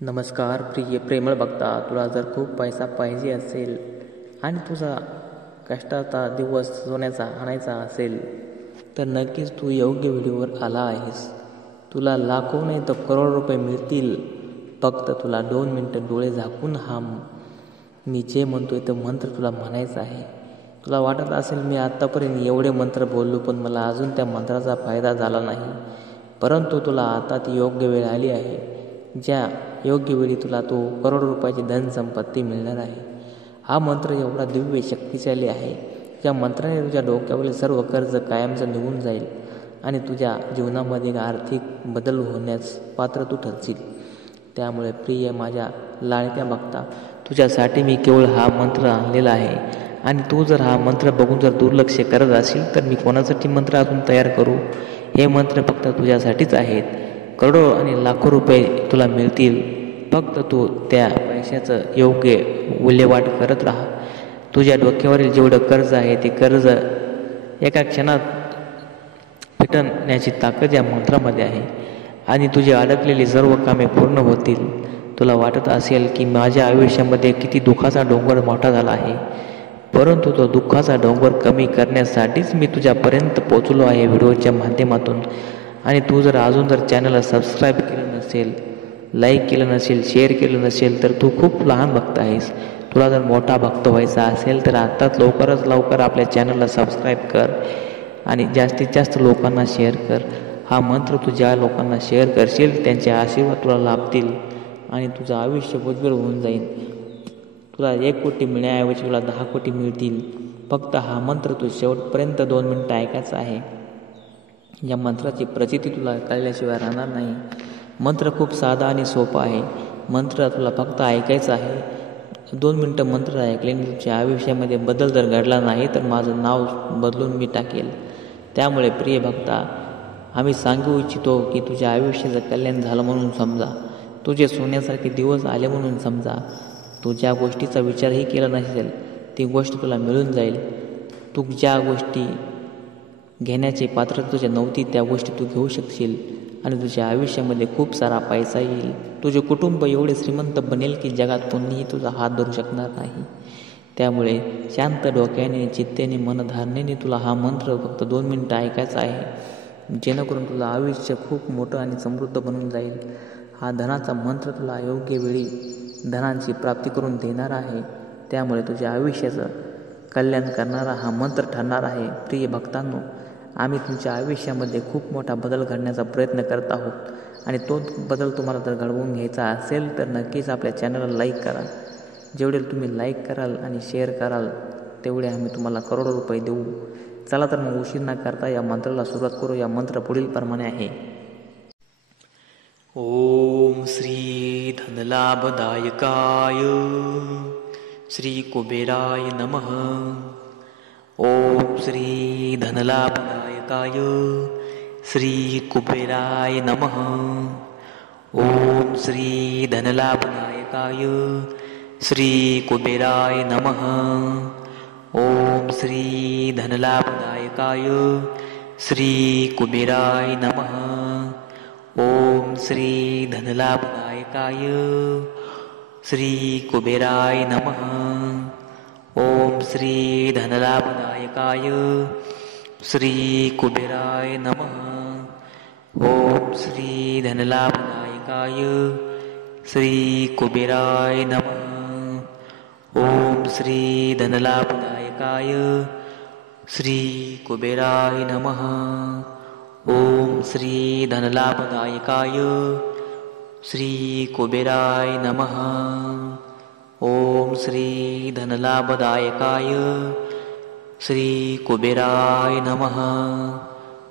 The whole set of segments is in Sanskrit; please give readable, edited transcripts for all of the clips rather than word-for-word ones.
नमस्कार प्रिय प्रेमळ भक्ता, तुला जर खूप पैसा पाहिजे असेल आणि तुझा कष्टाचा दिवस सोन्याचा आणायचा असेल तर नक्कीच तू योग्य व्हिडिओवर आला आहेस. तुला लाखो नाही तर करोड रुपये मिळतील. फक्त तुला 2 मिनटं डोळे झाकून मी जे म्हणतोय तो मंत्र तुला म्हणायचा आहे. तुला वाटत असेल मी आत्तापर्यंत एवढे मंत्र बोललो पण मला अजून त्या मंत्राचा फायदा झाला नाही. परंतु तुला आता ती योग्य वेळ आली आहे. ज्या योग्य वेळी तुला तो करोड रुपयाची धनसंपत्ती मिळणार आहे. हा मंत्र एवढा दिव्य शक्तिशाली आहे. या मंत्राने तुझ्या डोक्यावरील सर्व कर्ज कायमचं निघून जाईल आणि तुझ्या जीवनामध्ये आर्थिक बदल होण्यास पात्र तू ठरशील. त्यामुळे प्रिय माझ्या लाडक्या भक्ता, तुझ्यासाठी मी केवळ हा मंत्र आणलेला आहे. आणि तू जर हा मंत्र बघून जर दुर्लक्ष करत असेल तर मी कोणासाठी मंत्र अजून तयार करू. हे मंत्र फक्त तुझ्यासाठीच आहेत. करोडो आणि लाखो रुपये तुला मिळतील. फक्त तू त्या पैशाचं योग्य विल्हेवाट करत राहा. तुझ्या डोक्यावरील जेवढं कर्ज आहे ते कर्ज एका क्षणात फिटण्याची ताकद या मंत्रामध्ये आहे आणि तुझी अडकलेली सर्व कामे पूर्ण होतील. तुला वाटत असेल की माझ्या आयुष्यामध्ये किती दुःखाचा डोंगर मोठा झाला आहे, परंतु तो दुःखाचा डोंगर कमी करण्यासाठीच मी तुझ्यापर्यंत पोचलो आहे व्हिडिओच्या माध्यमातून. आणि तू जर अजून चॅनलला सबस्क्राईब केलं नसेल, लाईक केलं नसेल, शेअर केलं नसेल तर तू खूप लहान भक्त आहेस. तुला जर मोठा भक्त व्हायचा असेल तर आत्ताच लवकरात लवकर आपल्या चॅनलला सबस्क्राईब कर आणि जास्तीत जास्त लोकांना शेअर कर. हा मंत्र तू ज्या लोकांना शेअर करशील त्यांचे आशीर्वाद तुला लाभतील आणि तुझं आयुष्य उज्ज्वल होऊन जाईल. तुला 1 कोटी मिळण्याऐवजी तुला 10 कोटी मिळतील. फक्त हा मंत्र तू शेवटपर्यंत 2 मिनटं ऐकायचा आहे. या मंत्राची प्रचिती तुला कळल्याशिवाय राहणार नाही. मंत्र खूप साधा आणि सोपा आहे. मंत्र तुला फक्त ऐकायचा आहे. 2 मिनटं मंत्र ऐकल्याने तुझ्या आयुष्यामध्ये बदल जर घडला नाही तर माझं नाव बदलून मी टाकेल. त्यामुळे प्रिय भक्ता, आम्ही सांगू इच्छितो की तुझ्या आयुष्याचं कल्याण झालं म्हणून समजा. तुझे सोन्यासारखे दिवस आले म्हणून समजा. तू ज्या गोष्टीचा विचारही केला नसेल ती गोष्ट तुला मिळून जाईल. तू ज्या गोष्टी घेण्याची पात्रता तुझ्या नव्हती त्या गोष्टी तू घेऊ शकशील आणि तुझ्या आयुष्यामध्ये खूप सारा पैसा येईल. तुझे कुटुंब एवढे श्रीमंत बनेल की जगात कोणीही तुझा हात धरू शकणार नाही. त्यामुळे शांत डोक्याने, चित्तेने, मनधारणेने तुला हा मंत्र फक्त 2 मिनटं ऐकायचा आहे, जेणेकरून तुला आयुष्य खूप मोठं आणि समृद्ध बनून जाईल. हा धनाचा मंत्र तुला योग्य वेळी धनाची प्राप्ती करून देणारा आहे. त्यामुळे तुझ्या आयुष्याचं कल्याण करणारा हा मंत्र ठरणार आहे. प्रिय भक्तांनो, आम्ही तुमच्या आयुष्यामध्ये खूप मोठा बदल घडण्याचा प्रयत्न करत आहोत आणि तो बदल तुम्हाला जर घडवून घ्यायचा असेल तर नक्कीच आपल्या चॅनलला लाईक करा. जेवढे तुम्ही लाईक कराल आणि शेअर कराल तेवढे आम्ही तुम्हाला करोडो रुपये देऊ. चला तर मग उशीर न करता या मंत्राला सुरुवात करू. या मंत्र पुढील प्रमाणे आहे. ओम श्री धनलाभदायकाय श्री कुबेराय नमः. ओम श्री धनलाभदायकाय श्री कुबेराय नमः. ओम श्री धनलाभदायकाय श्री कुबेराय नमः. ओम श्री धनलाभदायकाय श्री कुबेराय नमः. ओम श्री धनलाभदायकाय श्री कुबेराय नमः. ओम श्री धनलाभदायकाय श्री कुबेराय नमः. ओम श्री धनलाभदायकाय श्री कुबेराय नमः. ओम श्री धनलाभदायकाय श्री कुबेराय नमः. ओम श्री धनलाभदायकाय श्री कुबेराय नमः. ओम श्री धनलाभदायकाय श्री कुबेराय नमः.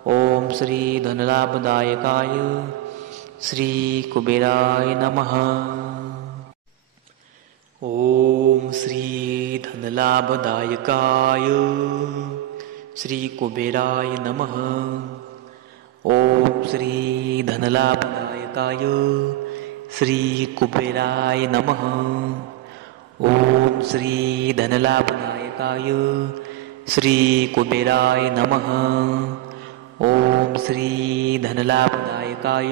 ओम श्री धनलाभदायकाय श्री कुबेराय नमः. ओम श्री धनलाभदायकाय श्री कुबेराय नमः. ओम श्री धनलाभदायकाय श्री कुबेराय नमः. ओम श्री धनलाभदायकाय श्री कुबेराय नमः. ओम श्री धनलाभदायकाय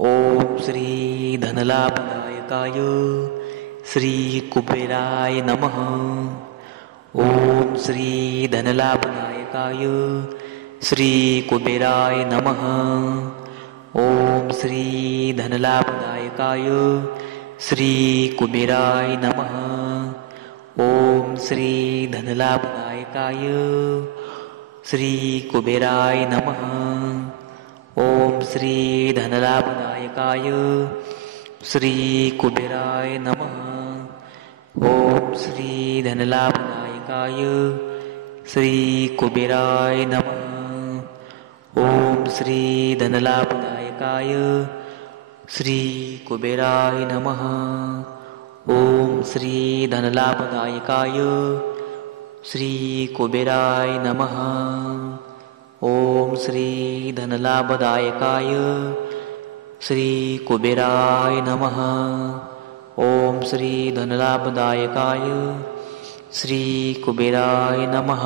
ओम श्री धनलाभदायकाय श्री कुबेराय नमः. ओम श्री धनलाभदायकाय श्री कुबेराय नमः. ओम श्री धनलाभदायकाय श्री कुबेराय नमः. ओम श्री धनलाभदायकाय श्री कुबेराय नमः. ओम श्री धनलाभदायकाय श्री कुबेराय नमः. ओम श्री धनलाभदायकाय श्री कुबेराय नमः. ओम श्री धनलाभदायकाय श्री कुबेराय नमः. ओम श्री धनलाभदायकाय श्री कुबेराय नमः. ओम श्री धनलाभदायकाय श्री कुबेराय नमः. ओम श्री धनलाभदायकाय श्री कुबेराय नमः.